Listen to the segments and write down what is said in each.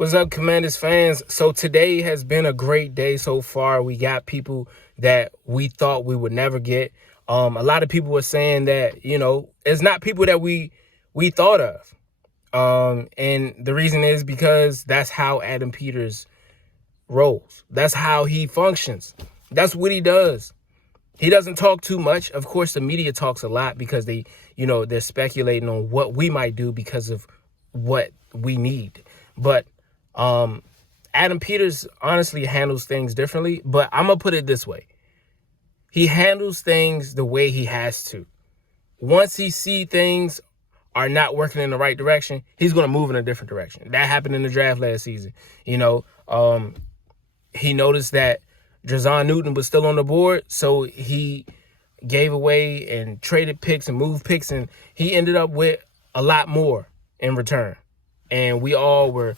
What's up, Commanders fans? So today has been a great day so far. We got people that we thought we would never get. A lot of people were saying that, it's not people that we thought of. And the reason is because that's how Adam Peters rolls. That's how he functions. That's what he does. He doesn't talk too much. Of course, the media talks a lot because they're speculating on what we might do because of what we need. But Adam Peters honestly handles things differently, but I'm going to put it this way. He handles things the way he has to. Once he sees things are not working in the right direction, he's going to move in a different direction. That happened in the draft last season. He noticed that Javon Newton was still on the board, so he gave away and traded picks and moved picks, and he ended up with a lot more in return. And we all were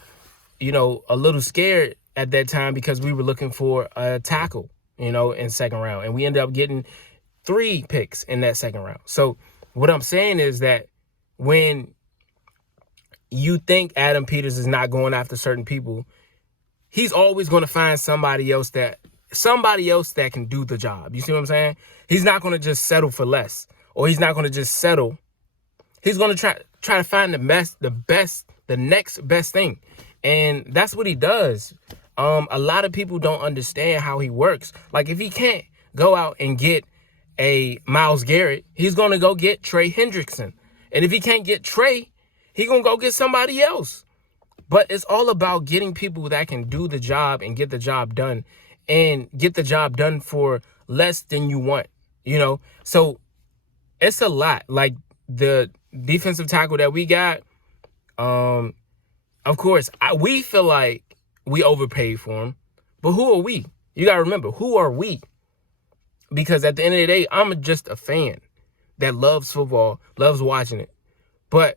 a little scared at that time because we were looking for a tackle, in second round. And we ended up getting 3 picks in that second round. So what I'm saying is that when you think Adam Peters is not going after certain people, he's always going to find somebody else that can do the job. You see what I'm saying? He's not going to just settle for less, or he's not going to just settle. He's going to try to find the next best thing. And that's what he does. A lot of people don't understand how he works. Like, if he can't go out and get a Myles Garrett, he's going to go get Trey Hendrickson. And if he can't get Trey, he's going to go get somebody else. But it's all about getting people that can do the job and get the job done, and get the job done for less than you want, So it's a lot. Like, the defensive tackle that we got, of course, we feel like we overpaid for him. But who are we? You got to remember, who are we? Because at the end of the day, I'm just a fan that loves football, loves watching it. But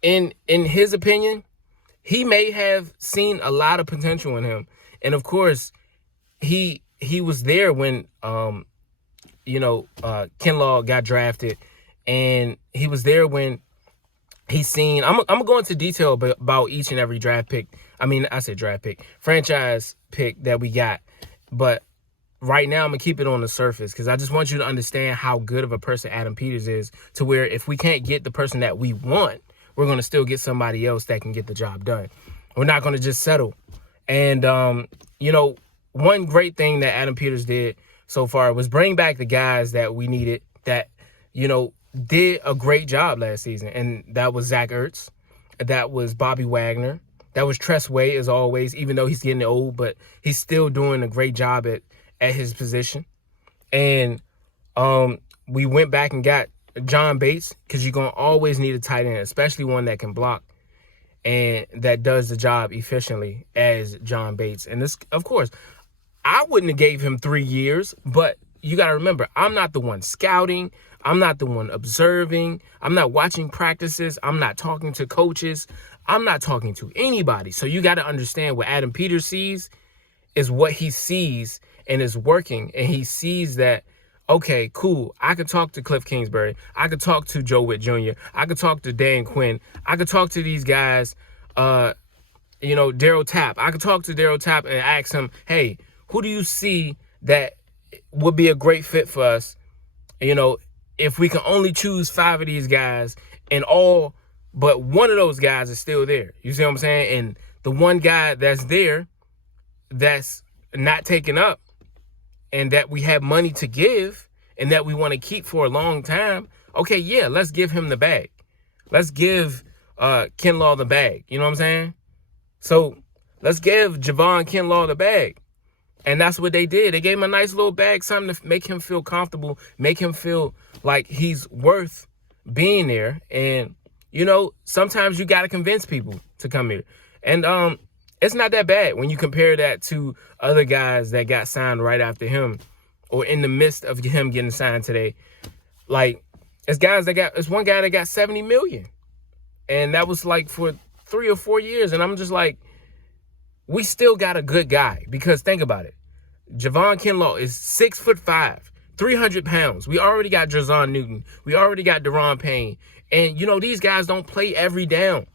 in his opinion, he may have seen a lot of potential in him. And of course, he was there when Kinlaw got drafted, and he was there when he's seen. I'm gonna go into detail about each and every draft pick. I said draft pick, franchise pick that we got. But right now, I'm gonna keep it on the surface because I just want you to understand how good of a person Adam Peters is, to where if we can't get the person that we want, we're gonna still get somebody else that can get the job done. We're not gonna just settle. And one great thing that Adam Peters did so far was bring back the guys that we needed that did a great job last season. And that was Zach Ertz. That was Bobby Wagner. That was Tress Way, as always, even though he's getting old, but he's still doing a great job at his position. And we went back and got John Bates, because you're going to always need a tight end, especially one that can block and that does the job efficiently as John Bates. And this, of course, I wouldn't have gave him 3 years, but you got to remember, I'm not the one scouting. I'm not the one observing. I'm not watching practices. I'm not talking to coaches. I'm not talking to anybody. So you got to understand, what Adam Peters sees is what he sees and is working. And he sees that, okay, cool, I could talk to Cliff Kingsbury. I could talk to Joe Witt Jr. I could talk to Dan Quinn. I could talk to these guys, Daryl Tapp. I could talk to Daryl Tapp and ask him, hey, who do you see that would be a great fit for us? If we can only choose 5 of these guys, and all but one of those guys is still there. You see what I'm saying? And the one guy that's there, that's not taken up, and that we have money to give, and that we want to keep for a long time, okay, yeah, let's give him the bag. Let's give Kinlaw the bag. You know what I'm saying? So let's give Javon Kinlaw the bag. And that's what they did. They gave him a nice little bag, something to make him feel comfortable, make him feel like he's worth being there. And, sometimes you got to convince people to come here. And it's not that bad when you compare that to other guys that got signed right after him, or in the midst of him getting signed today. Like, it's one guy that got $70 million. And that was like for 3 or 4 years. And I'm just like, we still got a good guy, because think about it. Javon Kinlaw is 6'5", 300 pounds. We already got Javon Newton. We already got Deron Payne. And, these guys don't play every down.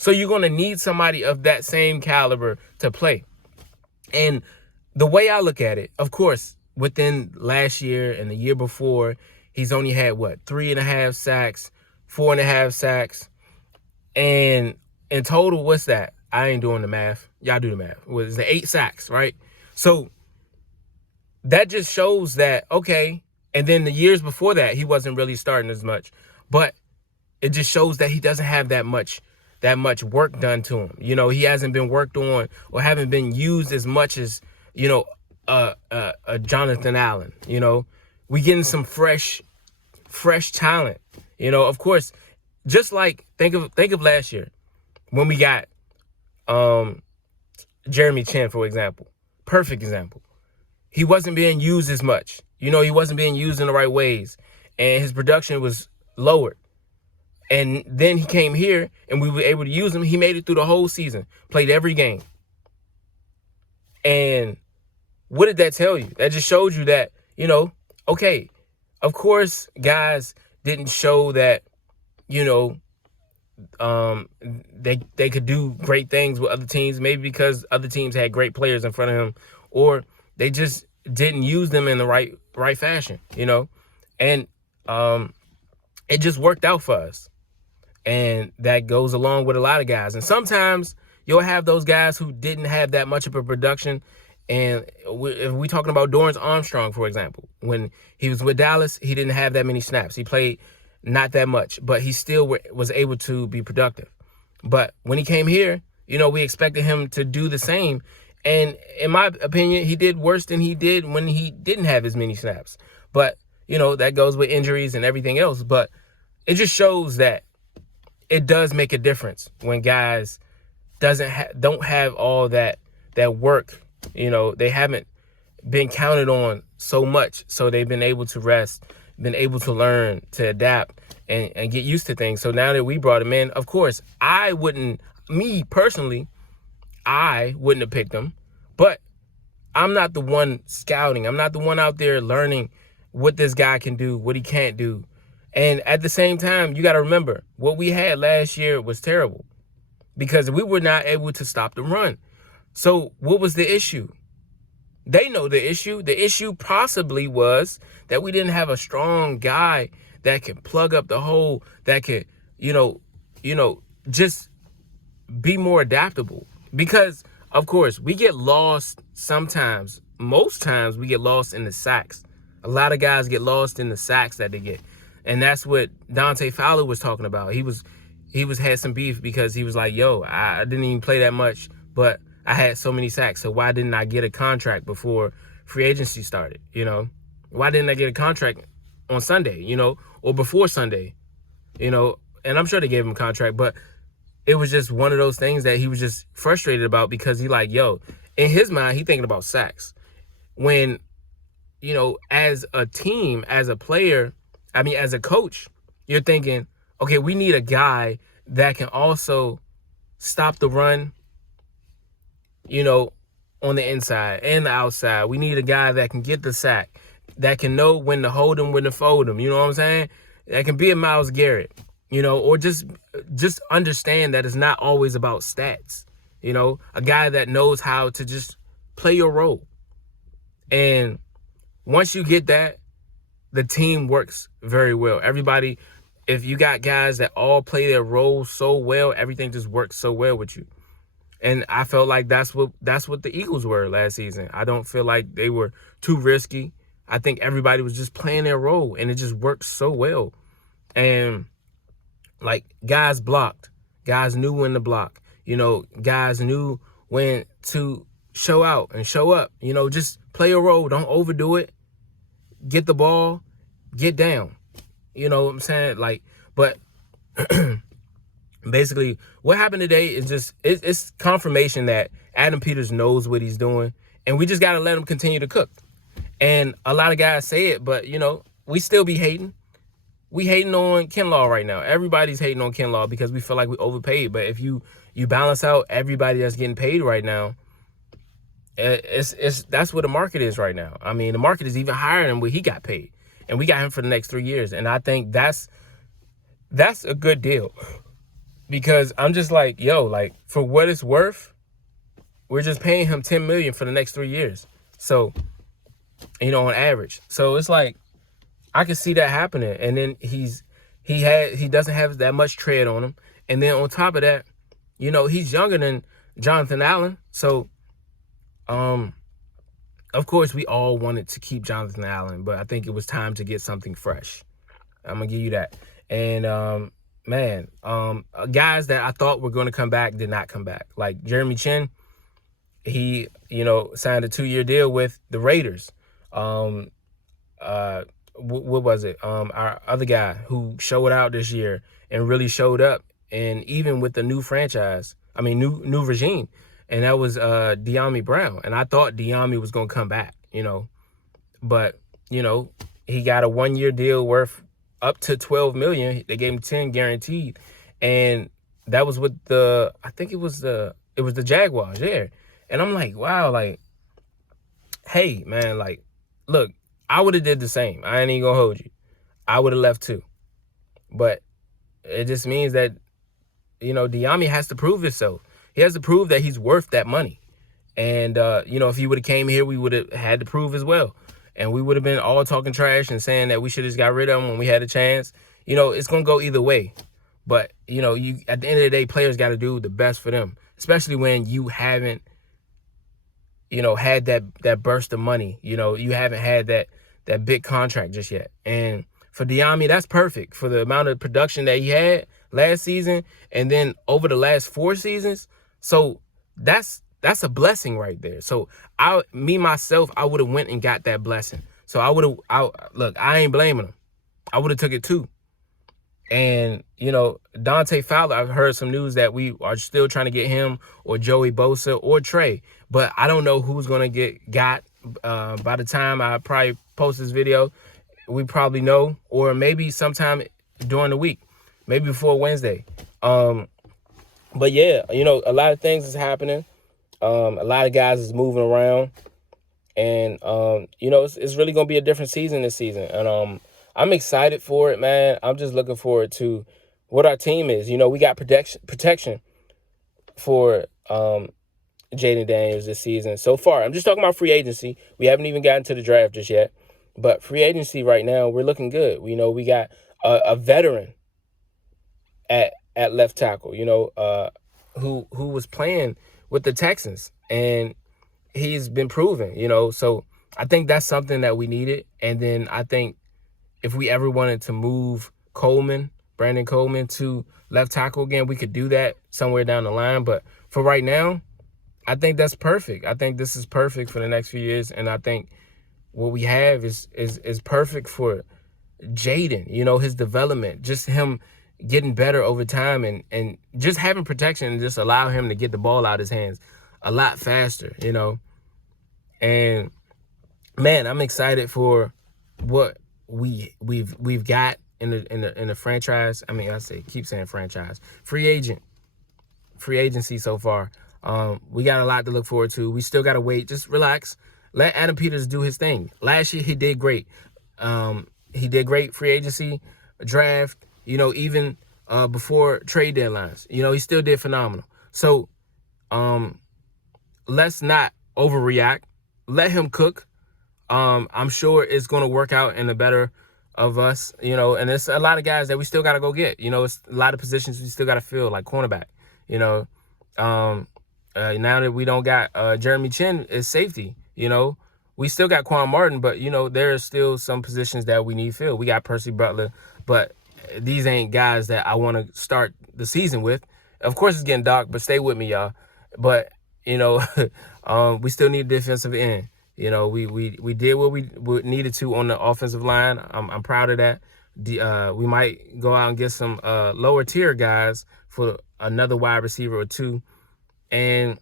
So you're going to need somebody of that same caliber to play. And the way I look at it, of course, within last year and the year before, he's only had, 3.5 sacks, 4.5 sacks. And in total, what's that? I ain't doing the math. Y'all do the math. It was the 8 sacks, right? So that just shows that, okay. And then the years before that, he wasn't really starting as much. But it just shows that he doesn't have that much work done to him. He hasn't been worked on or haven't been used as much as, Jonathan Allen. We getting some fresh talent. Of course, just like think of last year when we got Jeremy Chin, for example. Perfect example. He wasn't being used as much. He wasn't being used in the right ways, and his production was lowered. And then he came here, and we were able to use him. He made it through the whole season, played every game. And what did that tell you? That just showed you that, okay, of course, guys didn't show that, they could do great things with other teams, maybe because other teams had great players in front of him, or they just didn't use them in the right fashion, and it just worked out for us. And that goes along with a lot of guys. And sometimes you'll have those guys who didn't have that much of a production. And if we're talking about Dorrance Armstrong, for example, when he was with Dallas, he didn't have that many snaps. He played not that much, but he still was able to be productive. But when he came here, we expected him to do the same. And in my opinion, he did worse than he did when he didn't have as many snaps. But, that goes with injuries and everything else. But it just shows that it does make a difference when guys don't have all that work. They haven't been counted on so much, so they've been able to rest, been able to learn, to adapt, and get used to things. So now that we brought him in, of course, me personally, I wouldn't have picked him, but I'm not the one scouting. I'm not the one out there learning what this guy can do, what he can't do. And at the same time, you got to remember, what we had last year was terrible because we were not able to stop the run. So what was the issue? They know the issue. The issue possibly was that we didn't have a strong guy that could plug up the hole, that could, just be more adaptable. Because, of course, we get lost sometimes. Most times we get lost in the sacks. A lot of guys get lost in the sacks that they get. And that's what Dante Fowler was talking about. He had some beef because he was like, yo, I didn't even play that much, but I had so many sacks. So why didn't I get a contract before free agency started? Why didn't I get a contract on Sunday, or before Sunday, and I'm sure they gave him a contract, but it was just one of those things that he was just frustrated about because he in his mind, he thinking about sacks. When, as a team, as a player, as a coach, you're thinking, okay, we need a guy that can also stop the run, on the inside and the outside. We need a guy that can get the sack, that can know when to hold him, when to fold him. You know what I'm saying? That can be a Myles Garrett, or just understand that it's not always about stats. A guy that knows how to just play your role. And once you get that, the team works very well. Everybody, if you got guys that all play their role so well, everything just works so well with you. And I felt like that's what the Eagles were last season. I don't feel like they were too risky. I think everybody was just playing their role, and it just worked so well. And guys blocked. Guys knew when to block. Guys knew when to show out and show up. Just play your role. Don't overdo it. Get the ball, get down. You know what I'm saying? But basically what happened today is just, it's confirmation that Adam Peters knows what he's doing, and we just got to let him continue to cook. And a lot of guys say it, but, we still be hating. We hating on Kinlaw right now. Everybody's hating on Kinlaw because we feel like we overpaid. But if you balance out everybody that's getting paid right now, that's what the market is right now. The market is even higher than what he got paid, and we got him for the next 3 years. And I think that's a good deal. because I'm just like, yo, like for what it's worth, we're just paying him $10 million for the next 3 years. So, on average. So it's like I can see that happening. And then he doesn't have that much tread on him. And then on top of that, he's younger than Jonathan Allen. So, of course, we all wanted to keep Jonathan Allen, but I think it was time to get something fresh. I'm gonna give you that. And guys that I thought were going to come back did not come back. Like Jeremy Chin, he signed a 2-year deal with the Raiders. What was it? Our other guy who showed out this year and really showed up, and even with the new new regime, and that was De'Ami Brown. And I thought De'Ami was gonna come back, but he got a 1-year deal worth up to $12 million. They gave him 10 guaranteed, and that was with I think it was the Jaguars, yeah. And I'm like, wow, like, hey man, like, look, I would have did the same. I ain't even gonna hold you. I would have left too. But it just means that, De'Ami has to prove himself. He has to prove that he's worth that money. And, if he would have came here, we would have had to prove as well. And we would have been all talking trash and saying that we should have just got rid of him when we had a chance. It's going to go either way. But, you at the end of the day, players got to do the best for them, especially when you haven't, had that burst of money. You haven't had that big contract just yet. And for De'Ami, that's perfect for the amount of production that he had last season and then over the last 4 seasons. So that's a blessing right there. So I would have went and got that blessing. So I ain't blaming him. I would have took it too. And, Dante Fowler, I've heard some news that we are still trying to get him or Joey Bosa or Trey. But I don't know who's going to got by the time I probably post this video. We probably know, or maybe sometime during the week, maybe before Wednesday. But yeah, a lot of things is happening. A lot of guys is moving around. And, it's really going to be a different season this season. And I'm excited for it, man. I'm just looking forward to what our team is. We got protection for Jaden Daniels this season so far. I'm just talking about free agency. We haven't even gotten to the draft just yet. But free agency right now, we're looking good. We got a veteran at left tackle, who was playing with the Texans, and he's been proven, So I think that's something that we needed. And then I think if we ever wanted to move Brandon Coleman to left tackle again, we could do that somewhere down the line. But for right now, I think that's perfect. I think this is perfect for the next few years. And I think what we have is perfect for Jaden, his development, just him getting better over time and just having protection and just allow him to get the ball out of his hands a lot faster, And man, I'm excited for what we've got in the franchise. I mean, keep saying franchise. Free agency so far. We got a lot to look forward to. We still got to wait. Just relax. Let Adam Peters do his thing. Last year, he did great. He did great free agency, draft, even before trade deadlines. He still did phenomenal. So let's not overreact. Let him cook. I'm sure it's going to work out in the better of us, and it's a lot of guys that we still got to go get. It's a lot of positions we still got to fill, like cornerback, now that we don't got Jeremy Chin as safety, we still got Quan Martin, but, there are still some positions that we need filled. We got Percy Butler, but these ain't guys that I want to start the season with. Of course, it's getting dark, but stay with me, y'all. But, we still need a defensive end. We did what we needed to on the offensive line. I'm proud of that. We might go out and get some lower tier guys for another wide receiver or two. And,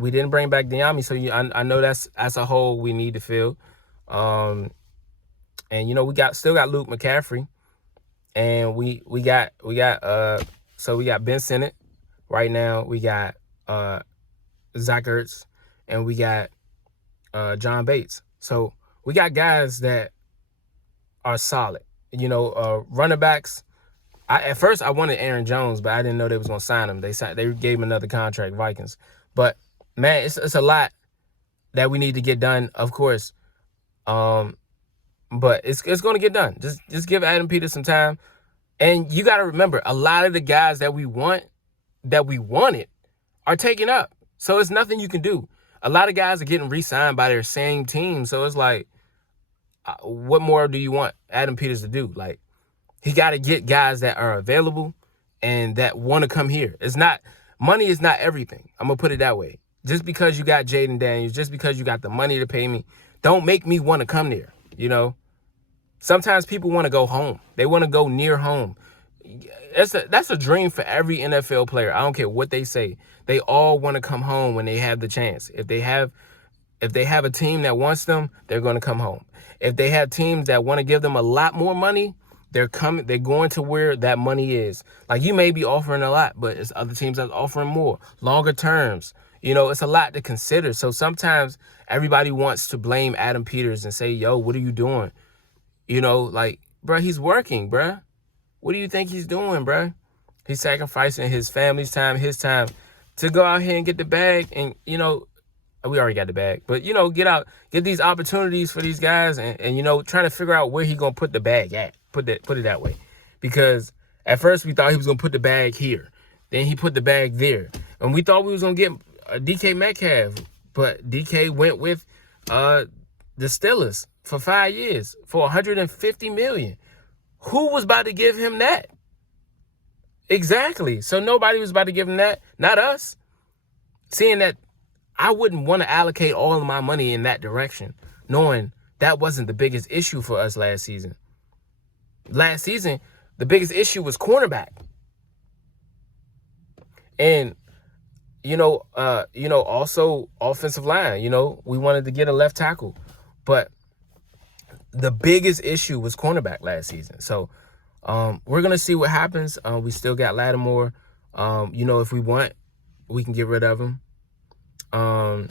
we didn't bring back De'Ami, so I know that's a hole we need to fill. And we still got Luke McCaffrey, and we got Ben Sinnott right now. We got Zach Ertz, and we got John Bates. So we got guys that are solid. Running backs, At first I wanted Aaron Jones, but I didn't know they was gonna sign him. They gave him another contract, Vikings. But man, it's a lot that we need to get done, of course. But it's gonna get done. Just give Adam Peters some time. And you gotta remember, a lot of the guys that we wanted are taken up. So it's nothing you can do. A lot of guys are getting re-signed by their same team. So it's like, what more do you want Adam Peters to do? Like, he got to get guys that are available and that want to come here. Money is not everything. I'm going to put it that way. Just because you got Jaden Daniels, just because you got the money to pay me, don't make me want to come there, you know? Sometimes people want to go home. They want to go near home. That's a dream for every NFL player. I don't care what they say. They all want to come home when they have the chance. If they have a team that wants them, they're going to come home. If they have teams that want to give them a lot more money, they're going to where that money is. Like, you may be offering a lot, but it's other teams that's offering more, longer terms. You know, it's a lot to consider. So sometimes everybody wants to blame Adam Peters and say, yo, what are you doing? You know, like, bro, he's working, bro. What do you think he's doing, bro? He's sacrificing his family's time, his time to go out here and get the bag. And, you know, we already got the bag. But, you know, get these opportunities for these guys and you know, trying to figure out where he going to put the bag at. Put it that way. Because at first we thought he was going to put the bag here. Then he put the bag there. And we thought we was going to get DK Metcalf. But DK went with the Steelers for 5 years for $150 million. Who was about to give him that? Exactly. So nobody was about to give him that. Not us. Seeing that, I wouldn't want to allocate all of my money in that direction, knowing that wasn't the biggest issue for us last season. Last season, the biggest issue was cornerback. And, also offensive line. You know, we wanted to get a left tackle. But the biggest issue was cornerback last season. So we're going to see what happens. We still got Lattimore. If we want, we can get rid of him. I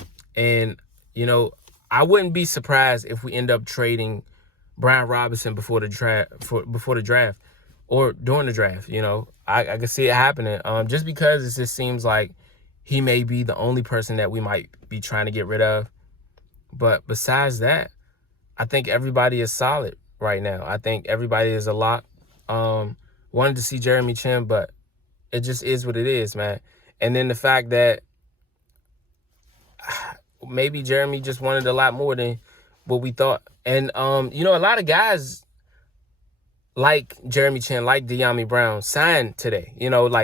wouldn't be surprised if we end up trading Brian Robinson before the draft or during the draft. You know, I can see it happening. Just because it just seems like he may be the only person that we might be trying to get rid of. But besides that, I think everybody is solid right now. I think everybody is a lock. Wanted to see Jeremy Chin, but it just is what it is, man. And then the fact that maybe Jeremy just wanted a lot more than what we thought. And, a lot of guys like Jeremy Chin, like De'Ami Brown, signed today,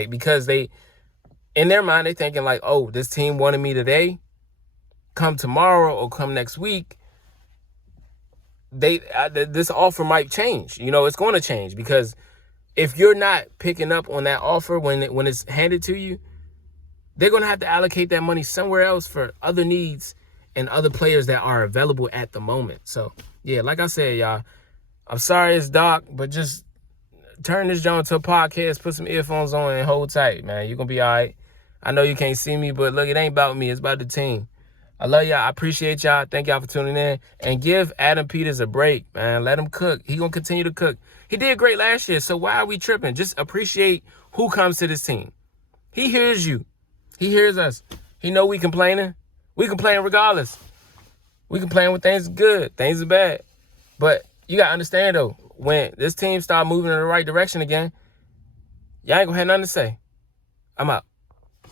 because in their mind, they thinking like, oh, this team wanted me today, come tomorrow or come next week. This offer might change. It's going to change, because if you're not picking up on that offer when it's handed to you, they're going to have to allocate that money somewhere else for other needs and other players that are available at the moment. So, yeah, like I said, y'all, I'm sorry it's dark, but just turn this joint to a podcast, put some earphones on, and hold tight, man. You're going to be all right. I know you can't see me, but look, it ain't about me. It's about the team. I love y'all. I appreciate y'all. Thank y'all for tuning in. And give Adam Peters a break, man. Let him cook. He going to continue to cook. He did great last year, so why are we tripping? Just appreciate who comes to this team. He hears you. He hears us. He know we complaining. We complain regardless. We complain when things are good, things are bad. But you got to understand, though, when this team start moving in the right direction again, y'all ain't going to have nothing to say. I'm out.